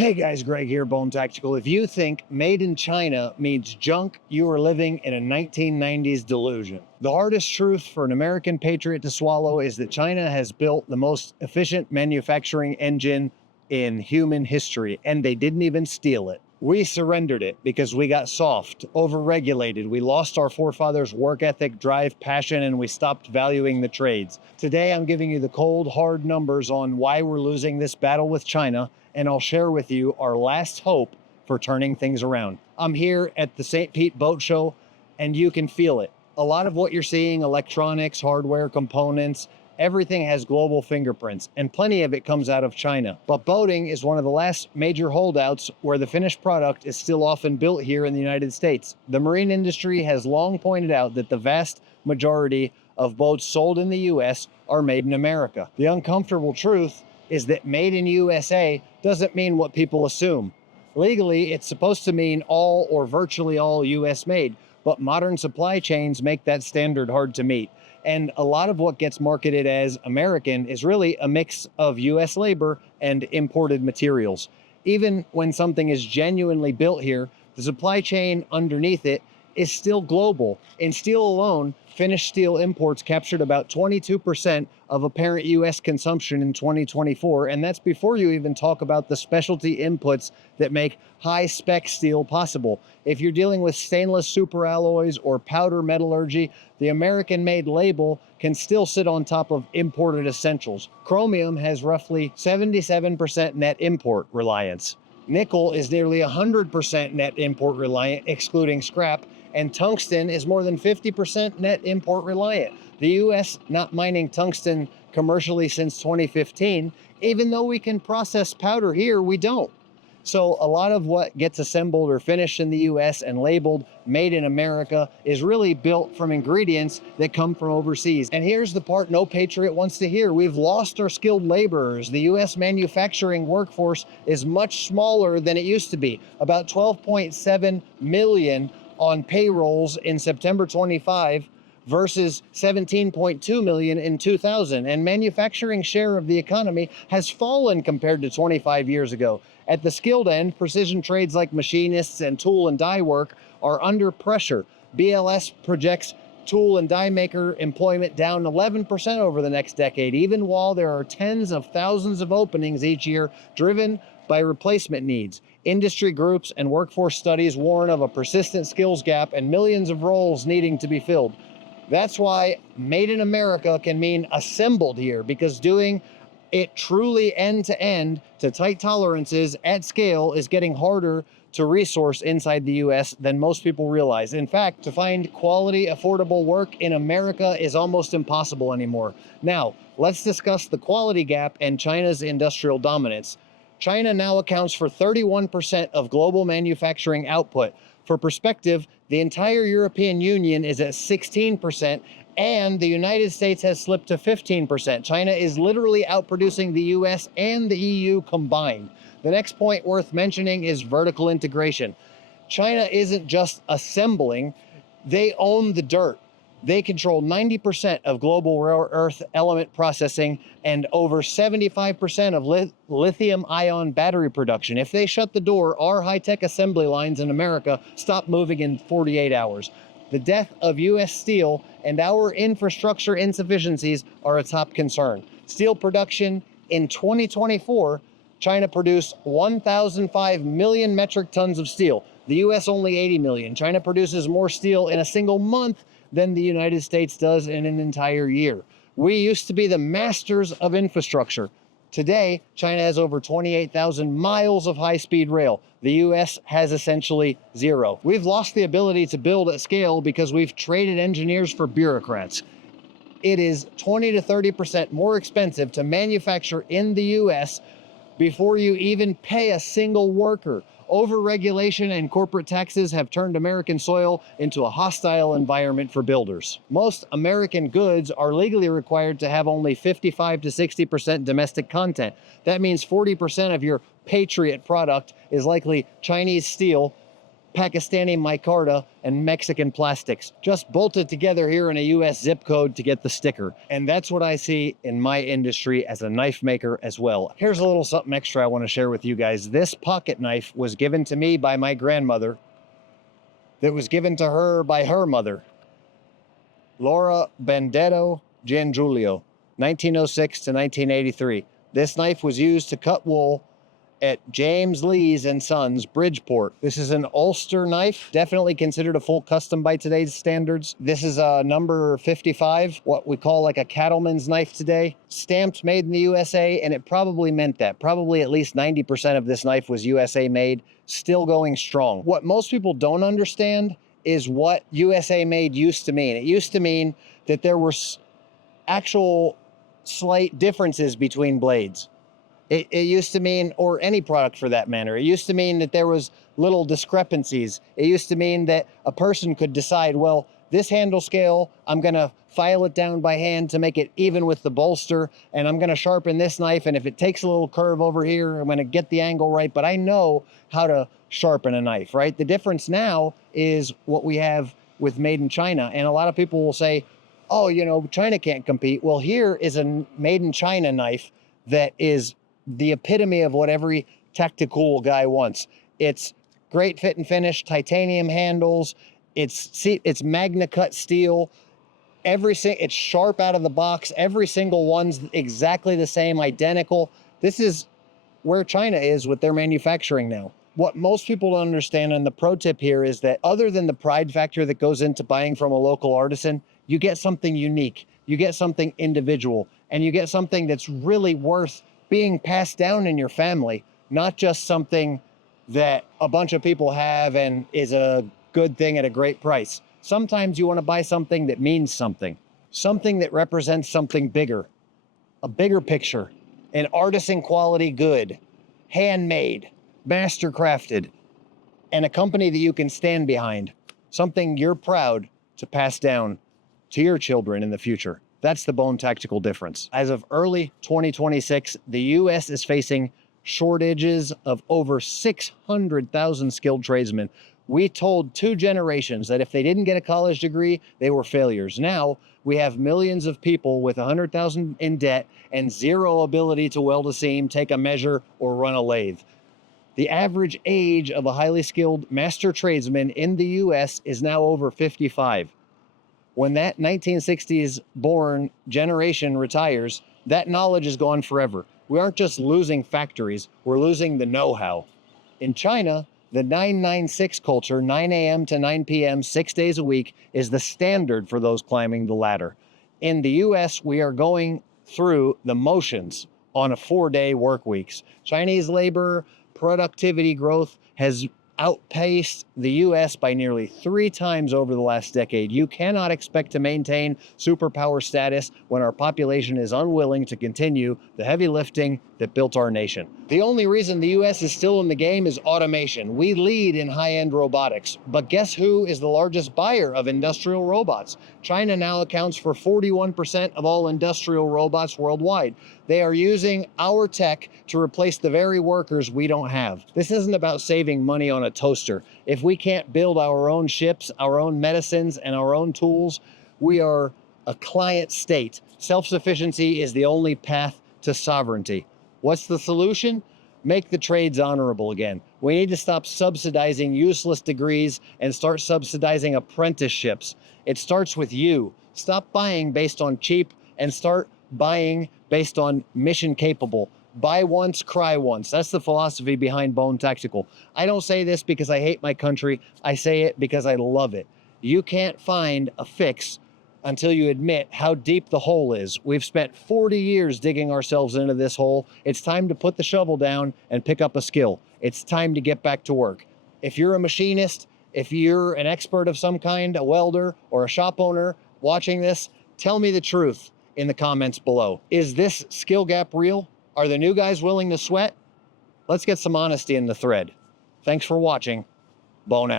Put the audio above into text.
Hey guys, Greg here, Bone Tactical. If you think made in China means junk, you are living in a 1990s delusion. The hardest truth for an American patriot to swallow is that China has built the most efficient manufacturing engine in human history, and they didn't even steal it. We surrendered it because we got soft, overregulated. We lost our forefathers' work ethic, drive, passion, and we stopped valuing the trades. Today, I'm giving you the cold, hard numbers on why we're losing this battle with China, and I'll share with you our last hope for turning things around. I'm here at the St. Pete Boat Show, and you can feel it. A lot of what you're seeing, electronics, hardware, components, everything has global fingerprints, and plenty of it comes out of China. But boating is one of the last major holdouts where the finished product is still often built here in the United States. The marine industry has long pointed out that the vast majority of boats sold in the US are made in America. The uncomfortable truth is that made in USA doesn't mean what people assume. Legally, it's supposed to mean all or virtually all US made, but modern supply chains make that standard hard to meet. And a lot of what gets marketed as American is really a mix of US labor and imported materials. Even when something is genuinely built here, the supply chain underneath it is still global. In steel alone, finished steel imports captured about 22% of apparent US consumption in 2024, and that's before you even talk about the specialty inputs that make high-spec steel possible. If you're dealing with stainless superalloys or powder metallurgy, the American-made label can still sit on top of imported essentials. Chromium has roughly 77% net import reliance. Nickel is nearly 100% net import reliant, excluding scrap, and tungsten is more than 50% net import reliant. The US not mining tungsten commercially since 2015, even though we can process powder here, we don't. So a lot of what gets assembled or finished in the US and labeled made in America is really built from ingredients that come from overseas. And here's the part no patriot wants to hear. We've lost our skilled laborers. The US manufacturing workforce is much smaller than it used to be, about 12.7 million on payrolls in September 25 versus 17.2 million in 2000. And manufacturing share of the economy has fallen compared to 25 years ago. At the skilled end, precision trades like machinists and tool and die work are under pressure. BLS projects tool and die maker employment down 11% over the next decade, even while there are tens of thousands of openings each year driven by replacement needs. Industry groups and workforce studies warn of a persistent skills gap and millions of roles needing to be filled. That's why made in America can mean assembled here, because doing it truly end-to-end to tight tolerances at scale is getting harder to resource inside the US than most people realize. In fact, to find quality, affordable work in America is almost impossible anymore. Now, let's discuss the quality gap and China's industrial dominance. China now accounts for 31% of global manufacturing output. For perspective, the entire European Union is at 16%, and the United States has slipped to 15%. China is literally outproducing the US and the EU combined. The next point worth mentioning is vertical integration. China isn't just assembling, they own the dirt. They control 90% of global rare earth element processing and over 75% of lithium-ion battery production. If they shut the door, our high-tech assembly lines in America stop moving in 48 hours. The death of US steel and our infrastructure insufficiencies are a top concern. Steel production in 2024, China produced 1,005 million metric tons of steel. The US only 80 million. China produces more steel in a single month than the United States does in an entire year. We used to be the masters of infrastructure. Today, China has over 28,000 miles of high-speed rail. The US has essentially zero. We've lost the ability to build at scale because we've traded engineers for bureaucrats. It is 20 to 30% more expensive to manufacture in the US before you even pay a single worker. Overregulation and corporate taxes have turned American soil into a hostile environment for builders. Most American goods are legally required to have only 55 to 60% domestic content. That means 40% of your Patriot product is likely Chinese steel Pakistani micarta, and Mexican plastics, just bolted together here in a US zip code to get the sticker. And that's what I see in my industry as a knife maker as well. Here's a little something extra I want to share with you guys. This pocket knife was given to me by my grandmother, that was given to her by her mother, Laura Benedetto Giangiulio, 1906 to 1983. This knife was used to cut wool at James Lee's and Sons, Bridgeport. This is an Ulster knife, definitely considered a full custom by today's standards. This is a number 55, what we call like a cattleman's knife today. Stamped made in the USA, and it probably meant that. Probably at least 90% of this knife was USA made, still going strong. What most people don't understand is what USA made used to mean. It used to mean that there were actual slight differences between blades. It used to mean, or any product for that matter, it used to mean that there was little discrepancies. It used to mean that a person could decide, well, this handle scale, I'm gonna file it down by hand to make it even with the bolster, and I'm gonna sharpen this knife, and if it takes a little curve over here, I'm gonna get the angle right, but I know how to sharpen a knife, right? The difference now is what we have with made in China, and a lot of people will say, oh, you know, China can't compete. Well, here is a made in China knife that is the epitome of what every tactical guy wants. It's great fit and finish, titanium handles, it's Magna cut steel, it's sharp out of the box, every single one's exactly the same, identical. This is where China is with their manufacturing now. What most people don't understand, and the pro tip here, is that other than the pride factor that goes into buying from a local artisan, you get something unique, you get something individual, and you get something that's really worth being passed down in your family, not just something that a bunch of people have and is a good thing at a great price. Sometimes you want to buy something that means something that represents something bigger, a bigger picture, an artisan quality good, handmade, master crafted, and a company that you can stand behind, something you're proud to pass down to your children in the future. That's the Bone Tactical difference. As of early 2026, the US is facing shortages of over 600,000 skilled tradesmen. We told 2 generations that if they didn't get a college degree, they were failures. Now we have millions of people with 100,000 in debt and zero ability to weld a seam, take a measure, or run a lathe. The average age of a highly skilled master tradesman in the US is now over 55. When that 1960s born generation retires, that knowledge is gone forever. We aren't just losing factories, we're losing the know-how. In China, the 996 culture, 9 a.m. to 9 p.m., 6 days a week, is the standard for those climbing the ladder. In the US, we are going through the motions on a 4-day work weeks. Chinese labor productivity growth has outpaced the US by nearly 3 times over the last decade. You cannot expect to maintain superpower status when our population is unwilling to continue the heavy lifting that built our nation. The only reason the US is still in the game is automation. We lead in high-end robotics, but guess who is the largest buyer of industrial robots? China now accounts for 41% of all industrial robots worldwide. They are using our tech to replace the very workers we don't have. This isn't about saving money on a toaster. If we can't build our own ships, our own medicines, and our own tools, we are a client state. Self-sufficiency is the only path to sovereignty. What's the solution? Make the trades honorable again. We need to stop subsidizing useless degrees and start subsidizing apprenticeships. It starts with you. Stop buying based on cheap and start buying based on mission capable. Buy once, cry once. That's the philosophy behind Bone Tactical. I don't say this because I hate my country. I say it because I love it. You can't find a fix until you admit how deep the hole is. We've spent 40 years digging ourselves into this hole. It's time to put the shovel down and pick up a skill. It's time to get back to work. If you're a machinist, if you're an expert of some kind, a welder or a shop owner watching this, tell me the truth in the comments below. Is this skill gap real? Are the new guys willing to sweat? Let's get some honesty in the thread. Thanks for watching. Bone out.